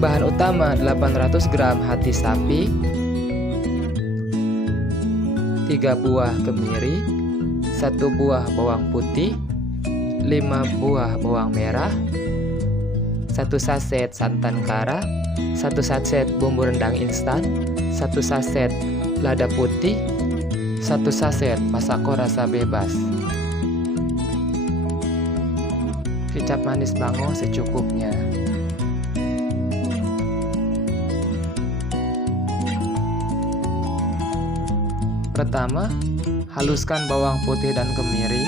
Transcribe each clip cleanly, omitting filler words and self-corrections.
Bahan utama 800 gram hati sapi, 3 buah kemiri, 1 buah bawang putih, 5 buah bawang merah, 1 saset santan kara, 1 saset bumbu rendang instan, 1 saset lada putih, 1 saset masako rasa bebas. Kecap manis bango secukupnya. Pertama, haluskan bawang putih dan kemiri.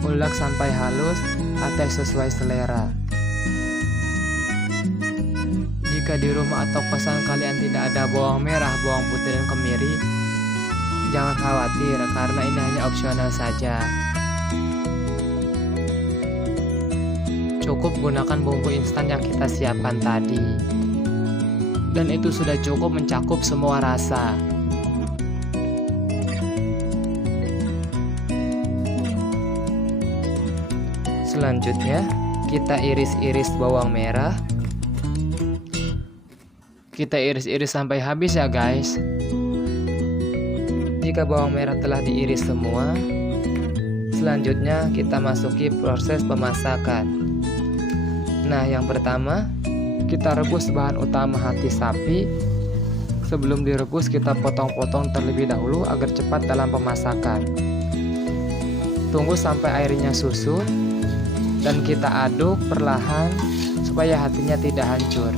Ulek sampai halus atau sesuai selera. Jika di rumah atau kosan kalian tidak ada bawang merah, bawang putih dan kemiri, jangan khawatir karena ini hanya opsional saja. Cukup gunakan bumbu instan yang kita siapkan tadi. Dan itu sudah cukup mencakup semua rasa. Selanjutnya, kita iris-iris bawang merah. Kita iris-iris sampai habis ya guys. Jika bawang merah telah diiris semua, selanjutnya kita masuki proses pemasakan. Nah, yang pertama, kita rebus bahan utama hati sapi. Sebelum direbus, kita potong-potong terlebih dahulu agar cepat dalam pemasakan. Tunggu sampai airnya susut dan kita aduk perlahan supaya hatinya tidak hancur.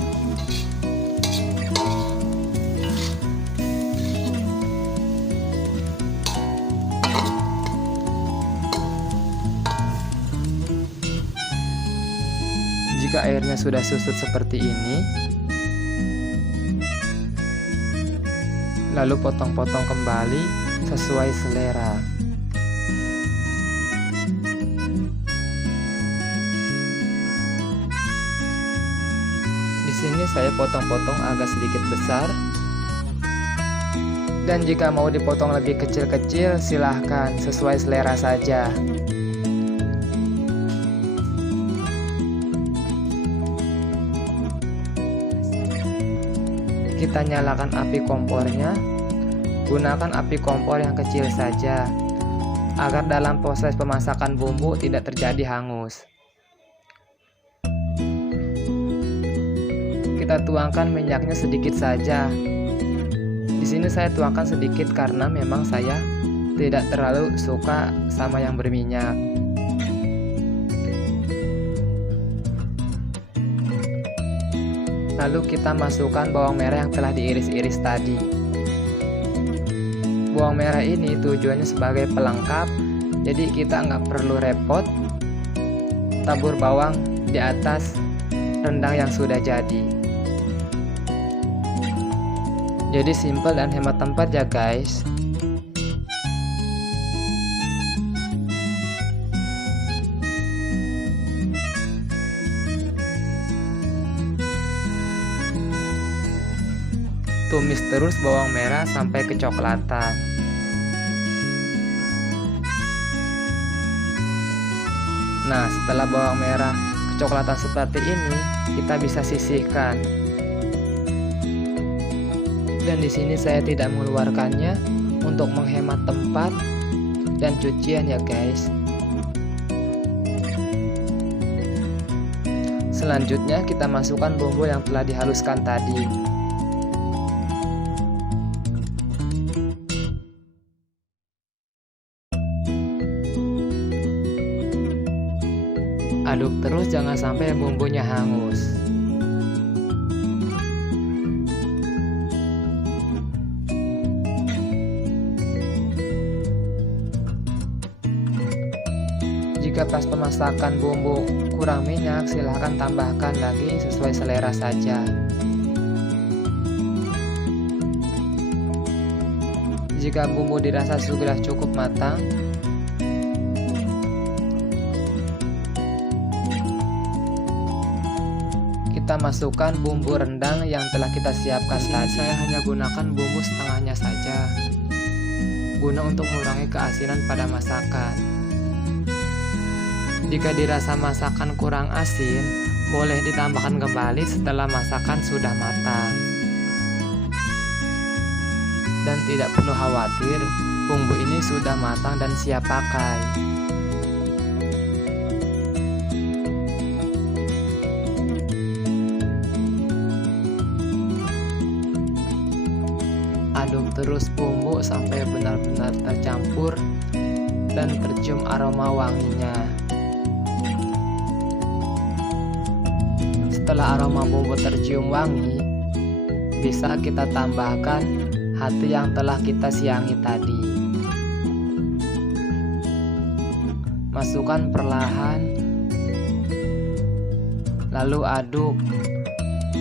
Jika airnya sudah susut seperti ini, lalu potong-potong kembali sesuai selera. Di sini saya potong-potong agak sedikit besar. Dan jika mau dipotong lebih kecil-kecil, silahkan sesuai selera saja. Kita nyalakan api kompornya. Gunakan api kompor yang kecil saja agar dalam proses pemasakan bumbu tidak terjadi hangus. Kita tuangkan minyaknya sedikit saja. Di sini saya tuangkan sedikit karena memang saya tidak terlalu suka sama yang berminyak. Lalu kita masukkan bawang merah yang telah diiris-iris tadi. Bawang merah ini tujuannya sebagai pelengkap, jadi kita nggak perlu repot tabur bawang di atas rendang yang sudah jadi. Jadi simple dan hemat tempat ya guys. Tumis terus bawang merah sampai kecoklatan. Nah, setelah bawang merah kecoklatan seperti ini, kita bisa sisihkan. Dan di sini saya tidak mengeluarkannya untuk menghemat tempat dan cucian ya guys. Selanjutnya kita masukkan bumbu yang telah dihaluskan tadi. Aduk terus, jangan sampai bumbunya hangus. Jika pas pemasakan bumbu kurang minyak, silahkan tambahkan lagi sesuai selera saja. Jika bumbu dirasa sudah cukup matang, kita masukkan bumbu rendang yang telah kita siapkan tadi. Saya hanya gunakan bumbu setengahnya saja, guna untuk mengurangi keasinan pada masakan. Jika dirasa masakan kurang asin, boleh ditambahkan kembali setelah masakan sudah matang. Dan tidak perlu khawatir, bumbu ini sudah matang dan siap pakai. Aduk terus bumbu sampai benar-benar tercampur dan tercium aroma wanginya. Setelah aroma bumbu tercium wangi, bisa kita tambahkan hati yang telah kita siangi tadi. Masukkan perlahan, lalu aduk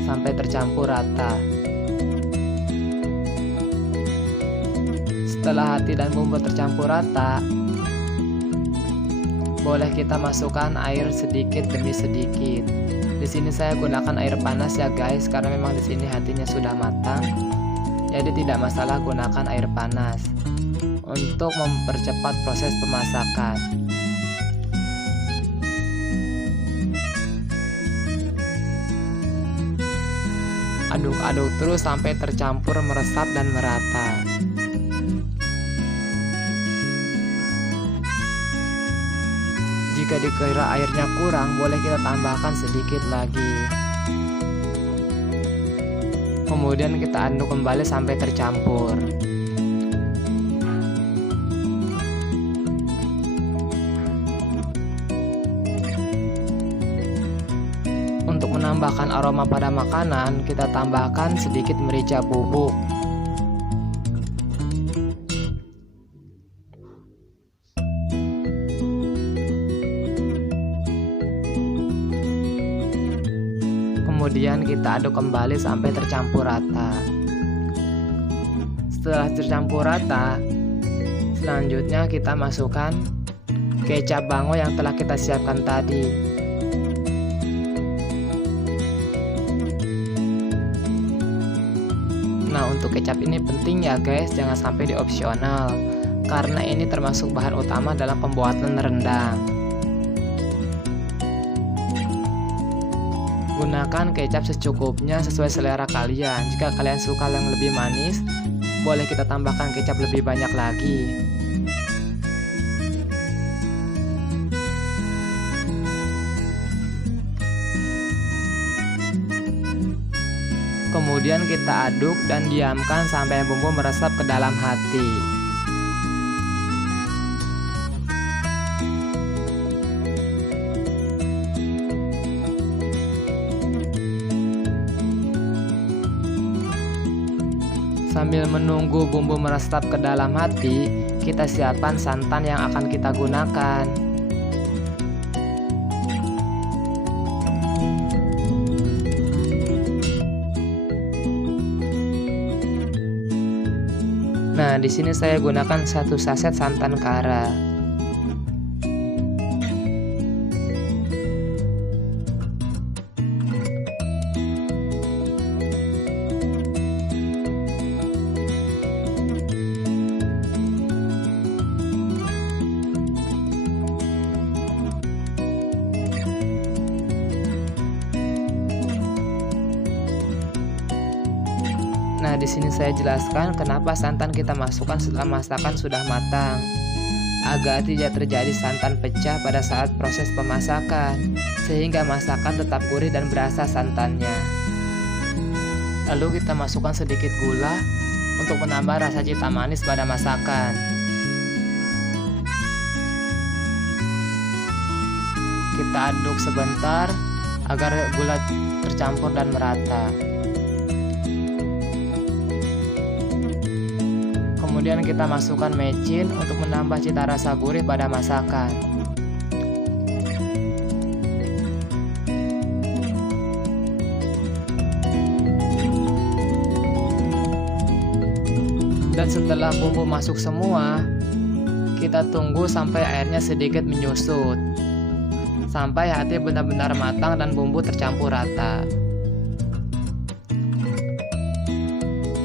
sampai tercampur rata. Setelah hati dan bumbu tercampur rata, boleh kita masukkan air sedikit demi sedikit. Di sini saya gunakan air panas ya guys, karena memang di sini hatinya sudah matang. Jadi tidak masalah gunakan air panas untuk mempercepat proses pemasakan. Aduk-aduk terus sampai tercampur, meresap dan merata. Jika dikira airnya kurang, boleh kita tambahkan sedikit lagi. Kemudian kita aduk kembali sampai tercampur. Untuk menambahkan aroma pada makanan, kita tambahkan sedikit merica bubuk. Kemudian kita aduk kembali sampai tercampur rata. Setelah tercampur rata, selanjutnya kita masukkan kecap bango yang telah kita siapkan tadi. Nah, untuk kecap ini penting ya guys, jangan sampai di opsional, karena ini termasuk bahan utama dalam pembuatan rendang. Gunakan kecap secukupnya sesuai selera kalian. Jika kalian suka yang lebih manis, boleh kita tambahkan kecap lebih banyak lagi. Kemudian kita aduk dan diamkan sampai bumbu meresap ke dalam hati. Sambil menunggu bumbu meresap ke dalam hati, kita siapkan santan yang akan kita gunakan. Nah, di sini saya gunakan 1 saset santan kara. Nah, di sini saya jelaskan kenapa santan kita masukkan setelah masakan sudah matang, agar tidak terjadi santan pecah pada saat proses pemasakan, sehingga masakan tetap gurih dan berasa santannya. Lalu kita masukkan sedikit gula untuk menambah rasa cita manis pada masakan. Kita aduk sebentar agar gula tercampur dan merata. Kemudian kita masukkan mecin untuk menambah cita rasa gurih pada masakan. Dan setelah bumbu masuk semua, kita tunggu sampai airnya sedikit menyusut, sampai hati benar-benar matang dan bumbu tercampur rata.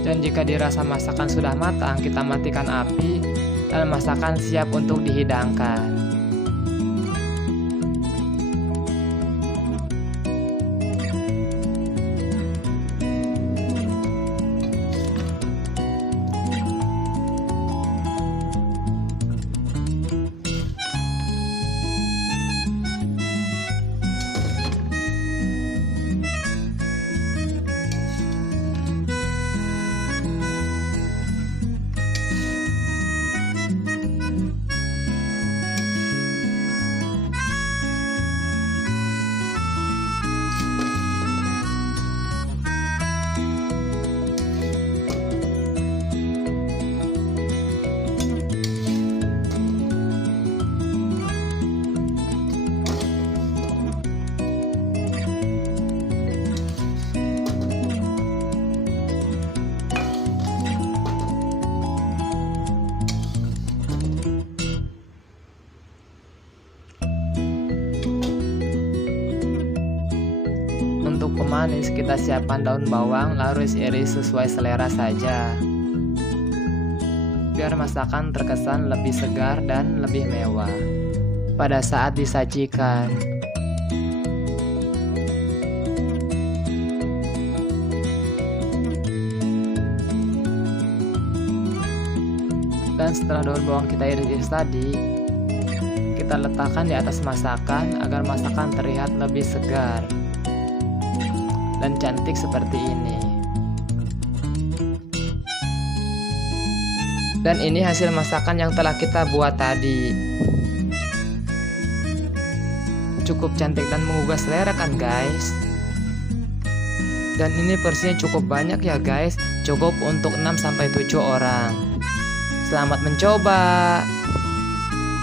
Dan jika dirasa masakan sudah matang, kita matikan api dan masakan siap untuk dihidangkan. manis, kita siapkan daun bawang lalu iris sesuai selera saja, biar masakan terkesan lebih segar dan lebih mewah pada saat disajikan. Dan setelah daun bawang kita iris-iris tadi, kita letakkan di atas masakan agar masakan terlihat lebih segar dan cantik seperti ini. Dan ini hasil masakan yang telah kita buat tadi. Cukup cantik dan menggugah selera kan guys? Dan ini porsinya cukup banyak ya guys, cukup untuk 6-7 orang. Selamat mencoba.